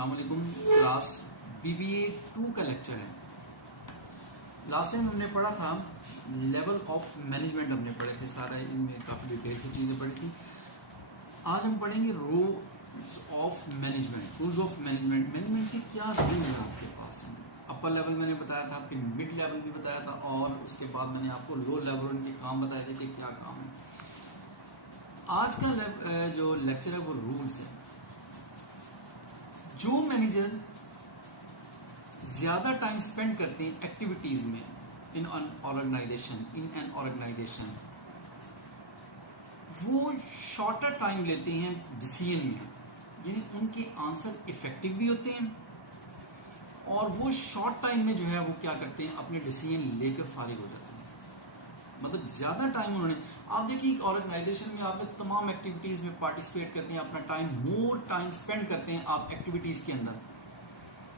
अस्सलाम वालेकुम। Class BBA 2 का लेक्चर है। लास्ट टाइम हमने पढ़ा था लेवल ऑफ मैनेजमेंट, हमने पढ़े थे सारा, इनमें काफ़ी डिटेल से चीज़ें पढ़ी थी। आज हम पढ़ेंगे rules of management. Rules of management, management के क्या रूल हैं आपके पास हैं। अपर लेवल मैंने बताया था, फिर मिड लेवल भी बताया था, और उसके बाद मैंने आपको लो लेवल उनके काम बताए थे कि क्या काम है। आज का जो लेक्चर है वो रूल्स है। जो मैनेजर ज्यादा टाइम स्पेंड करते हैं एक्टिविटीज में इन एन ऑर्गेनाइजेशन, वो शॉर्टर टाइम लेते हैं डिसीजन में, यानी उनके आंसर इफेक्टिव भी होते हैं और वो शॉर्ट टाइम में जो है वो क्या करते हैं, अपने डिसीजन लेकर फारिग हो जाते हैं। मतलब ज्यादा टाइम उन्होंने, आप देखिए ऑर्गेनाइजेशन में आप तमाम एक्टिविटीज में पार्टिसिपेट करते हैं, अपना टाइम मोर टाइम स्पेंड करते हैं आप एक्टिविटीज के अंदर।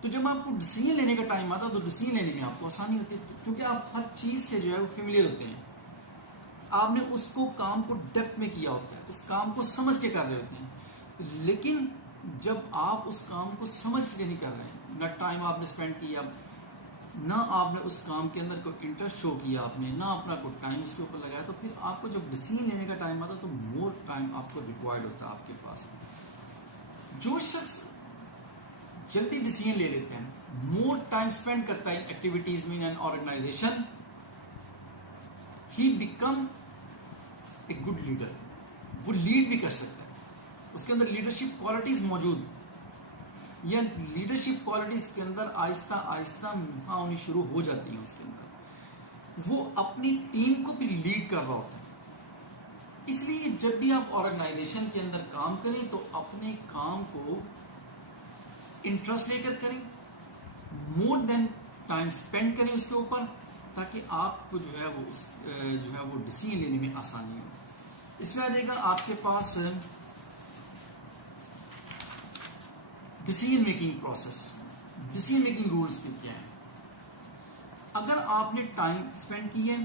तो जब आपको डिसीजन लेने का टाइम आता है तो डिसीजन लेने में आपको आसानी होती है, क्योंकि आप हर चीज से जो है वो फेमिलियर होते हैं। आपने उसको काम को डेप्थ में किया होता है, उस काम को समझ के कर रहे होते हैं। लेकिन जब आप उस काम को समझ के नहीं कर रहे हैं, ना टाइम आपने स्पेंड किया, ना आपने उस काम के अंदर कोई इंटरेस्ट शो किया आपने, ना अपना कोई टाइम उसके ऊपर लगाया, तो फिर आपको जब डिसीजन लेने का टाइम आता है तो मोर टाइम आपको रिक्वायर्ड होता है आपके पास। जो शख्स जल्दी डिसीजन ले लेते हैं, मोर टाइम स्पेंड करता है एक्टिविटीज में in an organisation, he become a good leader. वो लीड भी कर सकता है, उसके अंदर लीडरशिप क्वालिटीज मौजूद, या लीडरशिप क्वालिटीज के अंदर आहिस्ता आहिस्ता होनी शुरू हो जाती हैं। उसके अंदर वो अपनी टीम को भी लीड कर रहा होता है। इसलिए जब भी आप ऑर्गेनाइजेशन के अंदर काम करें तो अपने काम को इंटरेस्ट लेकर करें, मोर देन टाइम स्पेंड करें उसके ऊपर, ताकि आपको जो है वो डिसीजन लेने में आसानी हो। इसमें आ जाएगा आपके पास decision making process. Decision making rules भी क्या है। अगर आपने टाइम स्पेंड किया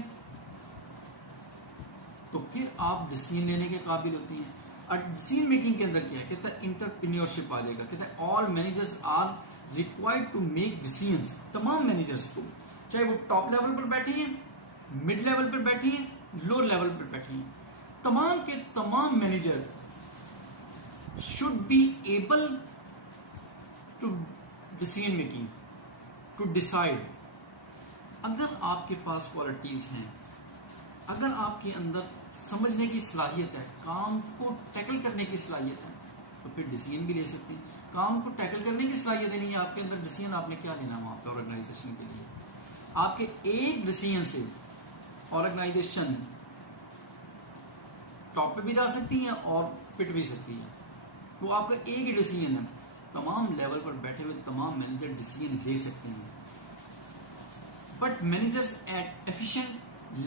तो फिर आप डिसीजन लेने के काबिल होती हैं। और डिसीजन मेकिंग के अंदर क्या है, कहता है इंटरप्रेन्योरशिप आ जाएगा। कहता है all managers are required to make decisions. तमाम मैनेजर्स को, चाहे वो टॉप लेवल पर बैठे हैं, मिड लेवल पर बैठी हैं, लोअर लेवल पर बैठे हैं, तमाम के तमाम manager should be able to decision making, to decide. अगर आपके पास क्वालिटीज हैं, अगर आपके अंदर समझने की सलाहियत है, काम को टैकल करने की सलाहियत है, तो फिर डिसीजन भी ले सकते हैं। काम को टैकल करने की सलाहियत नहीं है आपके अंदर, डिसीजन आपने क्या लेना वहां पे ऑर्गेनाइजेशन के लिए। आपके एक डिसीजन से ऑर्गेनाइजेशन टॉप पे भी जा सकती है और पिट भी सकती है। वो आपका एक ही डिसीजन है, तमाम लेवल पर बैठे हुए तमाम मैनेजर डिसीजन ले सकते हैं। But managers eight efficient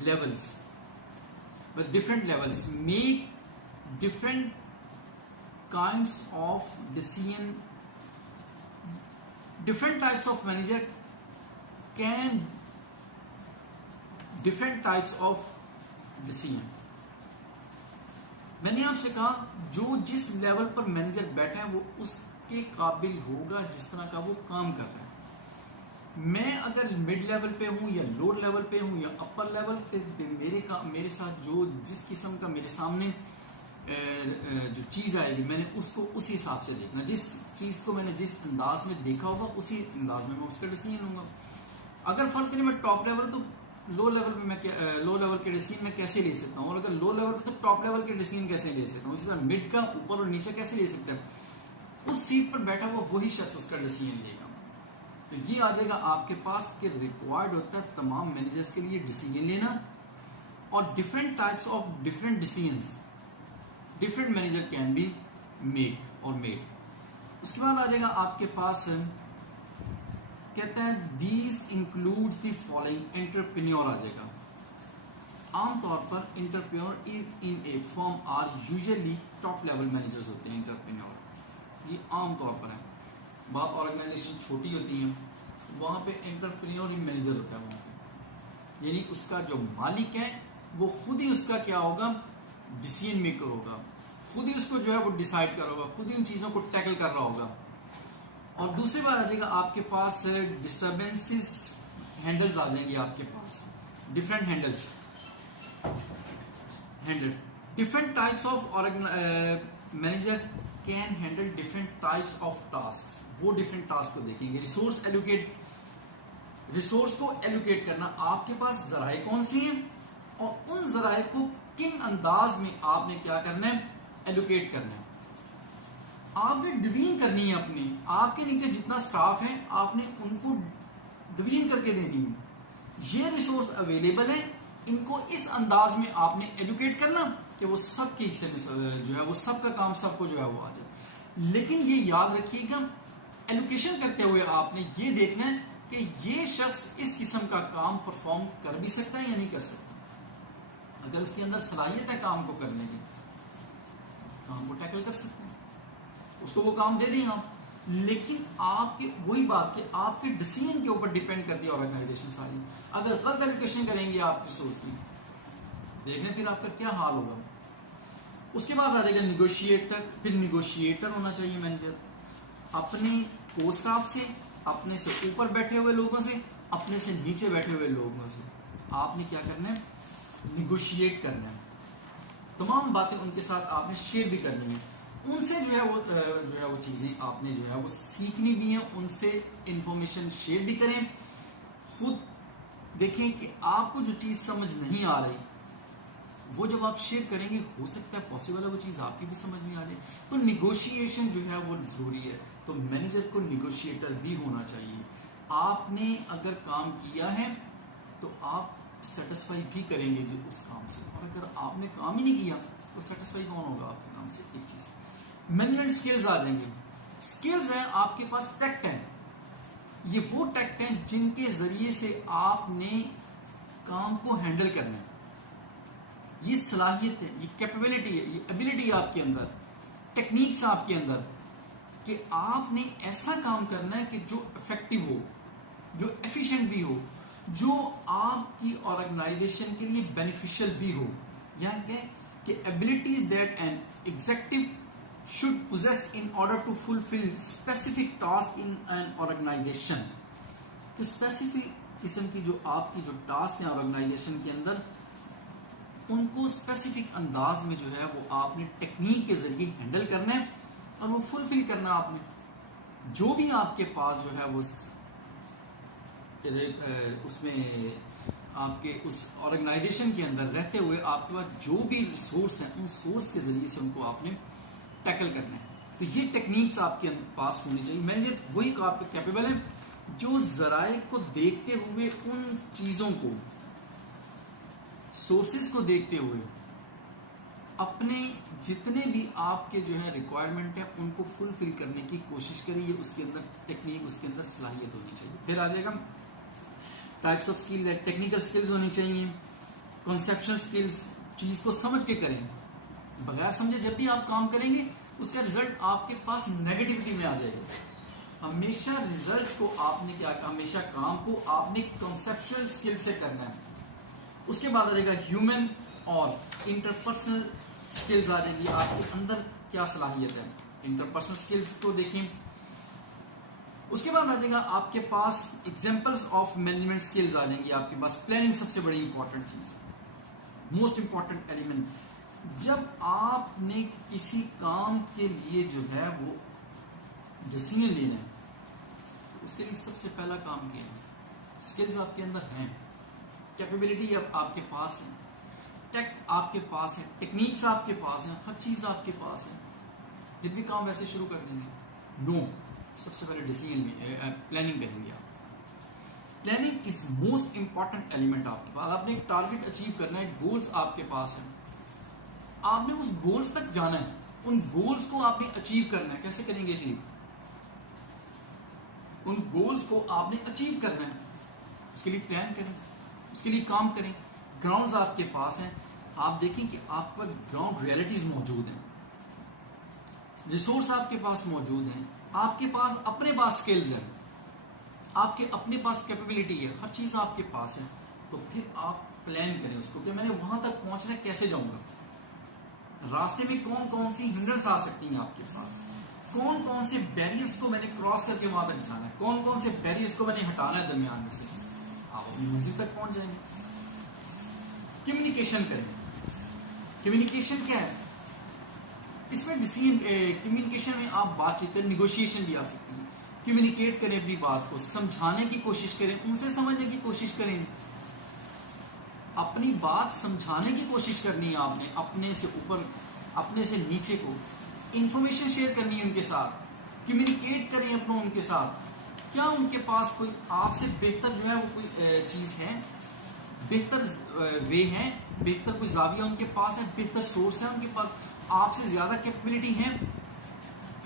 levels with different levels make different kinds of decision. Different types of manager can different types of decision. मैंने आपसे कहा जो जिस लेवल पर मैनेजर बैठा है वो उसके काबिल होगा जिस तरह का वो काम कर रहा है। मैं अगर मिड लेवल पे हूं या लोअर लेवल पे हूं या अपर लेवल पे, मेरे साथ जो जिस किस्म का मेरे सामने जो चीज आएगी, मैंने उसको उसी हिसाब से देखना। जिस चीज को मैंने जिस अंदाज में देखा होगा उसी अंदाज में मैं उसका डिसीजन लूंगा। अगर फर्ज करें मैं टॉप लेवल, तो लो लेवल पे मैं लो लेवल के डिसीजन मैं कैसे ले सकता हूँ, और अगर लो लेवल पे तो टॉप लेवल के डिसीजन कैसे ले सकता हूँ। इसी तरह मिड का ऊपर और नीचे कैसे ले सकते हैं। उस सीट पर बैठा हुआ वही शख्स उसका डिसीजन लेगा। तो ये आ जाएगा आपके पास कि रिक्वायर्ड होता है तमाम मैनेजर्स के लिए डिसीजन लेना, और different types of different decisions different manager can be make और मेड। उसके बाद आ जाएगा आपके पास, कहता है these includes the following. Entrepreneur आ जाएगा। आमतौर पर entrepreneur in a firm are usually top level managers होते हैं। एंटरप्रेन्योर ये आमतौर पर है। बात ऑर्गेनाइजेशन छोटी होती है, वहां पे एंटरप्रेन्योर ही मैनेजर होता है वहां पे, यानी उसका जो मालिक है वो खुद ही उसका क्या होगा, डिसीजन मेकर होगा, खुद ही उसको जो है वो डिसाइड कर होगा, खुद ही उन चीजों को टैकल कर रहा होगा। और दूसरी बात आ जाएगा आपके पास डिस्टर्बेंसेस हैंडल्स आ जाएंगे आपके पास, different handles different types of manager can handle different types of task. वो डिफरेंट टास्क को देखेंगे। रिसोर्स को एलोकेट करना, आपके पास जराए कौन सी हैं और उन जराए को किन अंदाज में आपने क्या करना है, एलोकेट करना है। आपने डिवीजन करनी है अपनी, आपके नीचे जितना स्टाफ है आपने उनको डिवीजन करके देनी है। ये रिसोर्स अवेलेबल है, इनको इस अंदाज में आपने एजुकेट करना कि वो सबके हिस्से में जो है वो सबका काम सबको जो है वो आ जाए। लेकिन ये याद रखिएगा, एलोकेशन करते हुए आपने ये देखना है कि ये शख्स इस किस्म का काम परफॉर्म कर भी सकता है या नहीं कर सकता। अगर उसके अंदर सलाहियत है काम को करने की, काम को टैकल कर सकते हैं, उसको वो काम दे दें आप। लेकिन आपके वही बात कि आपके डिसीजन के ऊपर डिपेंड करती है ऑर्गेनाइजेशन सारी। अगर गलत एलोकेशन करेंगे आप रिसोर्स की, देखने फिर आपका क्या हाल होगा। उसके बाद आ जाएगा निगोशिएटर। फिर निगोशिएटर होना चाहिए मैनेजर, अपने को स्टाफ से, अपने से ऊपर बैठे हुए लोगों से, अपने से नीचे बैठे हुए लोगों से आपने क्या करना है, निगोशिएट करना है। तमाम बातें उनके साथ आपने शेयर भी करनी है। उनसे जो है वो चीजें आपने जो है वो सीखनी भी है, उनसे इंफॉर्मेशन शेयर भी करें। खुद देखें कि आपको जो चीज समझ नहीं आ रही वो जब आप शेयर करेंगे, हो सकता है पॉसिबल है वो चीज आपकी भी समझ में आ जाए। तो निगोशिएशन जो है वो जरूरी है। तो मैनेजर को निगोशिएटर भी होना चाहिए। आपने अगर काम किया है तो आप सेटिस्फाई भी करेंगे जो उस काम से, और अगर आपने काम ही नहीं किया तो सेटिस्फाई कौन होगा आपके काम से। एक चीज मैनेजमेंट स्किल्स आ जाएंगे। स्किल्स हैं आपके पास टैक्ट हैं, ये वो टैक्ट हैं जिनके जरिए से आपने काम को हैंडल करना है। ये सलाहियत है, ये कैपेबिलिटी है, ये एबिलिटी है आपके अंदर, टेक्निक्स आपके अंदर कि आपने ऐसा काम करना है कि जो इफेक्टिव हो, जो एफिशिएंट भी हो, जो आपकी ऑर्गेनाइजेशन के लिए बेनिफिशियल भी हो। यहाँ कि abilities that an executive should possess in order to fulfill specific task in an organization। तो स्पेसिफिक किस्म की जो आपकी जो टास्क है ऑर्गेनाइजेशन के अंदर, उनको स्पेसिफिक अंदाज में जो है वो आपने टेक्निक के जरिए हैंडल करना है और वो फुलफिल करना आपने। जो भी आपके पास जो है वो उसमें आपके उस ऑर्गेनाइजेशन के अंदर रहते हुए आपके पास जो भी रिसोर्स हैं, उन सोर्स के जरिए से उनको आपने टैकल करना है। तो ये टेक्निक्स आपके पास होनी चाहिए। मैनेजर वही कैपेबल है जो जराए को देखते हुए, उन चीजों को, सोर्सेज को देखते हुए अपने जितने भी आपके जो है रिक्वायरमेंट है उनको फुलफिल करने की कोशिश करिए। उसके अंदर टेक्निक, उसके अंदर सलाहियत होनी चाहिए। फिर आ जाएगा types of skill. Technical skills होनी चाहिए, कॉन्सेप्शनल स्किल्स, चीज को समझ के करें। बगैर समझे जब भी आप काम करेंगे उसका रिजल्ट आपके पास नेगेटिविटी में आ जाएगा। हमेशा रिजल्ट को आपने क्या, हमेशा काम को आपने कॉन्सेप्चुअल स्किल से करना है। उसके बाद आ जाएगा ह्यूमन और इंटरपर्सनल स्किल्स आ जाएगी, आपके अंदर क्या सलाहियत है। इंटरपर्सनल स्किल्स को देखें। उसके बाद आ जाएगा आपके पास एग्जांपल्स ऑफ मैनेजमेंट स्किल्स आ जाएंगी आपके पास। प्लानिंग सबसे बड़ी इंपॉर्टेंट चीज, मोस्ट इंपॉर्टेंट एलिमेंट। जब आपने किसी काम के लिए जो है वो डिसीजन लेना है तो उसके लिए सबसे पहला काम क्या है, स्किल्स आपके अंदर हैं, कैपेबिलिटी आपके पास है, टेक्ट आपके पास है, टेक्निक्स आपके पास है, हर चीज आपके पास है, जब भी काम वैसे शुरू कर देंगे। नो, सबसे पहले डिसीजन में प्लानिंग करेंगे आप। Planning is most important element आपके पास। आपने एक टारगेट अचीव करना है, गोल्स आपके पास है, आपने उस गोल्स तक जाना है, उन गोल्स को आपने अचीव करना है। कैसे करेंगे अचीव? उन गोल्स को आपने अचीव करना है, उसके लिए प्लान करें, उसके लिए काम करें। ग्राउंड्स आपके पास हैं, आप देखें कि आपके पास ग्राउंड रियलिटीज मौजूद हैं, रिसोर्स आपके पास मौजूद हैं, आपके पास अपने पास स्किल्स हैं, आपके अपने पास कैपेबिलिटी है, हर चीज आपके पास है। तो फिर आप प्लान करें उसको कि मैंने वहां तक पहुंचना है, कैसे जाऊंगा, रास्ते में कौन कौन सी हिंड्रेंस आ सकती हैं आपके पास, कौन कौन से बैरियर्स को मैंने क्रॉस करके वहां तक जाना है, कौन कौन से बैरियर्स को मैंने हटाना है दरमियान में से, आप अपनी मंजिल तक पहुंच जाएंगे। कम्युनिकेशन करें। कम्युनिकेशन क्या है? इसमें डिसीजन कम्युनिकेशन में आप बातचीत करें, निगोशिएशन भी आ सकती है। कम्युनिकेट करें, अपनी बात को समझाने की कोशिश करें, उनसे समझने की कोशिश करें। अपनी बात समझाने की कोशिश करनी है आपने, अपने से ऊपर अपने से नीचे को इंफॉर्मेशन शेयर करनी है उनके साथ। कम्युनिकेट करें अपनों उनके साथ। क्या उनके पास कोई आपसे बेहतर जो है वो कोई चीज़ है, बेहतर वे है, बेहतर कोई जाविया उनके पास है, बेहतर सोर्स है उनके पास, आपसे ज़्यादा कैपेबिलिटी है।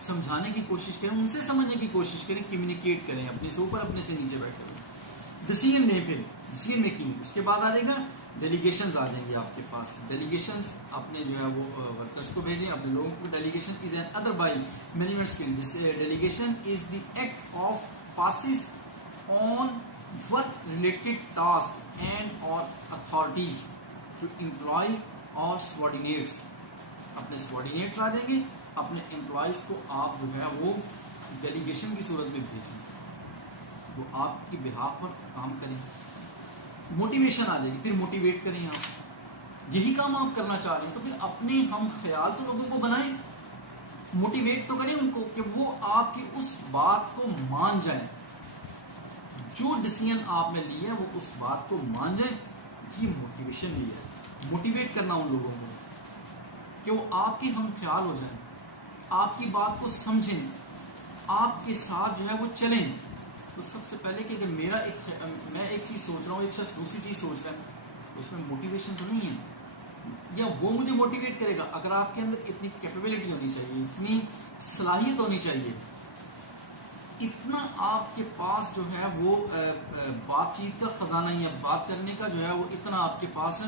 समझाने की कोशिश करें, उनसे समझने की कोशिश करें, कम्युनिकेट करें, अपने से ऊपर अपने से नीचे बैठ कर। Decision making. उसके बाद आ जाएगा डेलीगेशंस आ जाएंगे आपके पास। डेलीगेशंस अपने जो है वो वर्कर्स को भेजें, अपने लोगों को। Delegation is an other by management skill. Delegation is the act of passes on work related task and और अथॉरिटीज टू एम्प्लॉय और सबॉर्डिनेट्स। अपने सबॉर्डिनेट्स आ जाएंगे, अपने एम्प्लॉयज को आप जो है वो डेलीगेशन की सूरत में भेजें, वो आपकी बिहाफ पर काम करें। मोटिवेशन आ जाएगी, फिर मोटिवेट करें आप। यही काम आप करना चाह रहे हैं तो फिर अपने हम ख्याल तो लोगों को बनाएं, मोटिवेट तो करें उनको कि वो आपकी उस बात को मान जाए, जो डिसीजन आपने लिया है वो उस बात को मान जाए। ये मोटिवेशन लिया है, मोटिवेट करना उन लोगों को कि वो आपके हम ख्याल हो जाएं, आपकी बात को समझें, आपके साथ जो है वो चलें। तो सबसे पहले कि अगर मैं एक चीज़ सोच रहा हूँ, एक शख्स दूसरी चीज़ सोच रहा है, तो उसमें मोटिवेशन तो नहीं है, या वो मुझे मोटिवेट करेगा। अगर आपके अंदर इतनी कैपेबिलिटी होनी चाहिए, इतनी सलाहियत होनी चाहिए, इतना आपके पास जो है वो बातचीत का ख़जाना या बात करने का जो है वो इतना आपके पास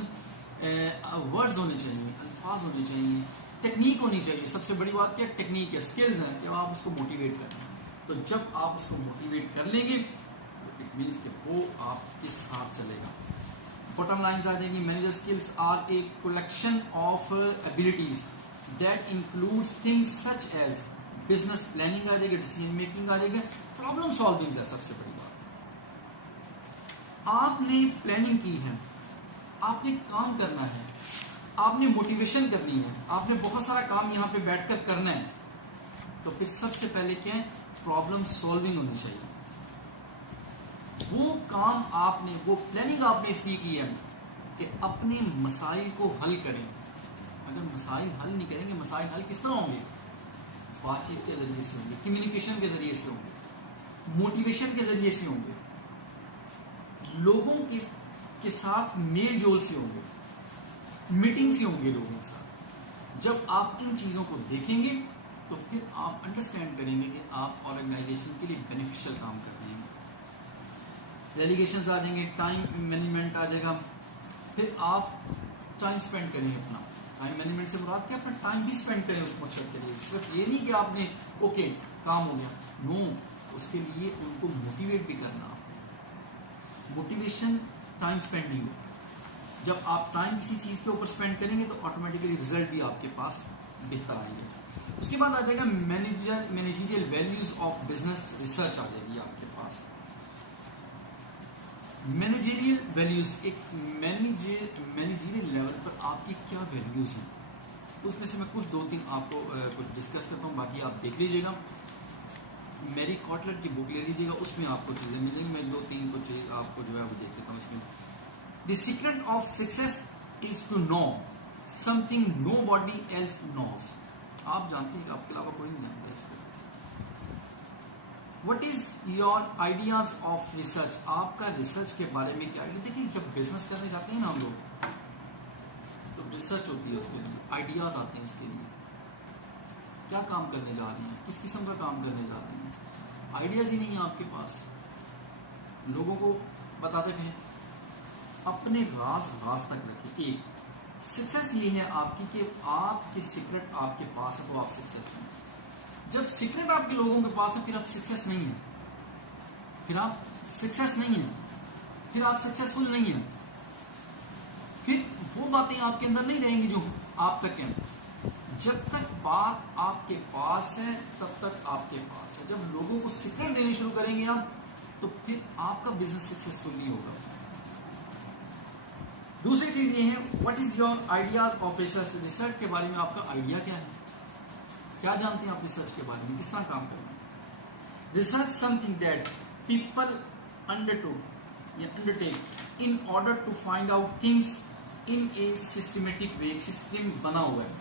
वर्ड्स होने चाहिए, अल्फाज होने चाहिए, टेक्निक होनी चाहिए। सबसे बड़ी बात क्या टेक्निक है, स्किल्स हैं कि आप उसको मोटिवेट करें। तो जब आप उसको मोटिवेट कर लेंगे तो इट मीन्स कि वो आपके साथ चलेगा। बॉटम लाइन्स आ जाएंगी। Manager skills are a collection of abilities that includes things such as business planning आ जाएगी, डिसीजन मेकिंग आ जाएगा, प्रॉब्लम सॉल्विंग है सबसे बड़ी बात। आपने प्लानिंग की है, आपने काम करना है, आपने मोटिवेशन करनी है, आपने बहुत सारा काम यहाँ पे बैठकर करना है, तो फिर सबसे पहले क्या है, प्रॉब्लम सॉल्विंग होनी चाहिए। वो काम आपने, वो प्लानिंग आपने इसलिए की है कि अपने मसाइल को हल करें। अगर मसाइल हल नहीं करेंगे, मसाइल हल किस तरह होंगे? बातचीत के जरिए से होंगे, कम्युनिकेशन के जरिए से होंगे, मोटिवेशन के जरिए से होंगे, लोगों के साथ मेल जोल से होंगे, मीटिंग से होंगे लोगों के साथ। जब आप इन चीज़ों को देखेंगे तो फिर आप अंडरस्टैंड करेंगे कि आप ऑर्गेनाइजेशन के लिए बेनिफिशियल काम कर रहे हैं। डेलीगेशंस आ जाएंगे, टाइम मैनेजमेंट आ जाएगा, फिर आप टाइम स्पेंड करेंगे अपना। टाइम मैनेजमेंट से मुराद क्या, अपना टाइम भी स्पेंड करें उस मकसद के लिए। सिर्फ ये नहीं कि आपने ओके काम हो गया, नो, उसके लिए उनको मोटिवेट भी करना। मोटिवेशन टाइम स्पेंडिंग होता है। जब आप टाइम किसी चीज़ के ऊपर स्पेंड करेंगे तो ऑटोमेटिकली रिजल्ट भी आपके पास बेहतर आएंगे। उसके बाद आ जाएगा managerial values of business research आ जाएगी आपके पास। मैनेजरियल वैल्यूज, एक मैनेजरियल लेवल पर आपकी क्या वैल्यूज हैं, तो उसमें से मैं कुछ दो तीन आपको कुछ डिस्कस करता हूँ, बाकी आप देख लीजिएगा। मेरी कॉटलर की बुक ले लीजिएगा, उसमें आपको चीज़ें मिलेंगी। मैं दो तीन को चीज़ आपको जो है वो देख लेता हूँ इसमें। The secret of success is to know something nobody else knows. आप जानते हैं कि आपके अलावा कोई नहीं जानता इसको। What is your ideas of research, आपका रिसर्च के बारे में क्या आइडिया। देखिए जब बिजनेस करने जाते हैं ना हम लोग, तो रिसर्च होती है, उसके लिए आइडियाज आते हैं, उसके लिए क्या काम करने जा रहे हैं, किस किस्म का काम करने जा रहे हैं। आइडियाज ही नहीं है आपके पास, लोगों को बताते फिर। अपने राज तक रखिए। एक सक्सेस ये है आपकी कि आपकी सीक्रेट आपके पास है तो आप सक्सेस हैं। जब सीक्रेट आपके लोगों के पास है फिर आप सक्सेस नहीं है, फिर आप सक्सेस नहीं है, फिर आप सक्सेसफुल नहीं है, फिर वो बातें आपके अंदर नहीं रहेंगी जो आप तक हैं। जब तक बात आपके पास है तब तक आपके पास है। जब लोगों को सीक्रेट देने शुरू करेंगे आप, तो फिर आपका बिजनेस सक्सेसफुल नहीं होगा। दूसरी चीज ये है, what is your ideas of research. Research के बारे में आपका आइडिया क्या है, क्या जानते हैं आप रिसर्च के बारे में, किस तरह काम करना है। Research something that people undertook या undertake in order to find out things in a systematic way. System बना हुआ है,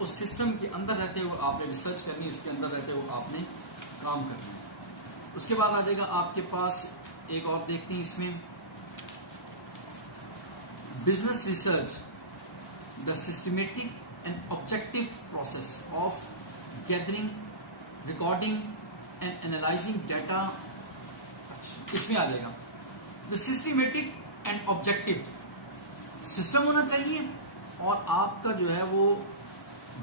उस सिस्टम के अंदर रहते हुए आपने रिसर्च करनी है, उसके अंदर रहते हुए आपने काम करना है। उसके बाद आ जाएगा आपके पास एक और देखते हैं इसमें, business research the systematic and objective process of gathering, recording and analysing data. इसमें आ जाएगा the systematic and objective, system होना चाहिए और आपका जो है वो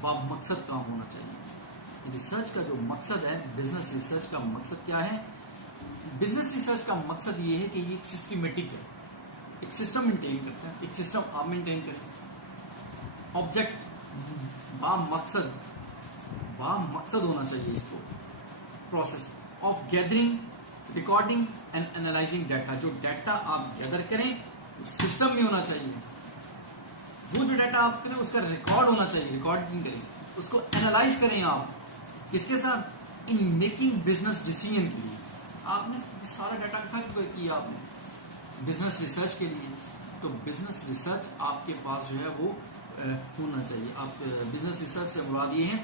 मकसद काम होना चाहिए। रिसर्च का जो मकसद है, बिजनेस रिसर्च का मकसद क्या है। बिजनेस रिसर्च का मकसद ये है कि ये एक सिस्टमेटिक है, एक सिस्टम मेंटेन करता है, एक सिस्टम आप मेंटेन करते हैं। ऑब्जेक्ट मकसद होना चाहिए इसको। Process of gathering, recording and analysing data, जो डाटा आप गैदर करें सिस्टम में होना चाहिए। वो जो डाटा आप करें उसका रिकॉर्ड होना चाहिए, रिकॉर्डिंग करें, उसको एनालाइज करें आप किसके साथ, इन मेकिंग बिजनेस डिसीजन के लिए। आपने सारा डाटा इकट्ठा किया आपने बिजनेस रिसर्च के लिए, तो बिजनेस रिसर्च आपके पास जो है वो होना चाहिए। आप बिजनेस रिसर्च से मुराद ये है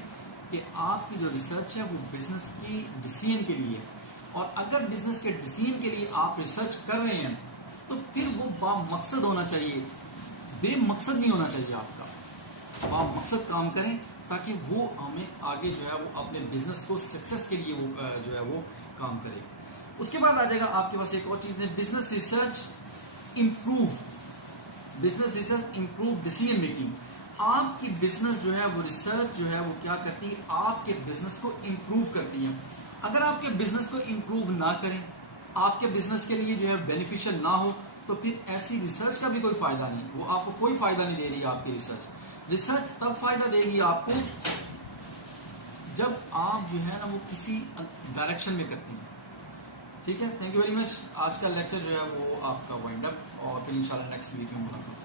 कि आपकी जो रिसर्च है वो बिजनेस की डिसीजन के लिए, और अगर बिजनेस के डिसीजन के लिए आप रिसर्च कर रहे हैं तो फिर वो बामकसद होना चाहिए, बेमकसद नहीं होना चाहिए। आपका बामकसद काम करें ताकि वो हमें आगे जो है वो अपने बिजनेस को सक्सेस के लिए वो जो है वो काम करे। उसके बाद आ जाएगा आपके पास एक और चीज है, business research improve decision making. आपकी बिजनेस जो है वो रिसर्च जो है वो क्या करती है, आपके बिजनेस को इंप्रूव करती है। अगर आपके बिजनेस को इंप्रूव ना करें, आपके बिजनेस के लिए जो है बेनिफिशियल ना हो, तो फिर ऐसी रिसर्च का भी कोई फायदा नहीं, वो आपको कोई फायदा नहीं दे रही है आपकी रिसर्च। रिसर्च तब फायदा देगी आपको जब आप जो है ना वो किसी डायरेक्शन में करते हैं। ठीक है, थैंक यू वेरी मच। आज का लेक्चर जो है वो आपका वाइंड अप, और फिर इंशाल्लाह नेक्स्ट वीडियो में मुलाकात।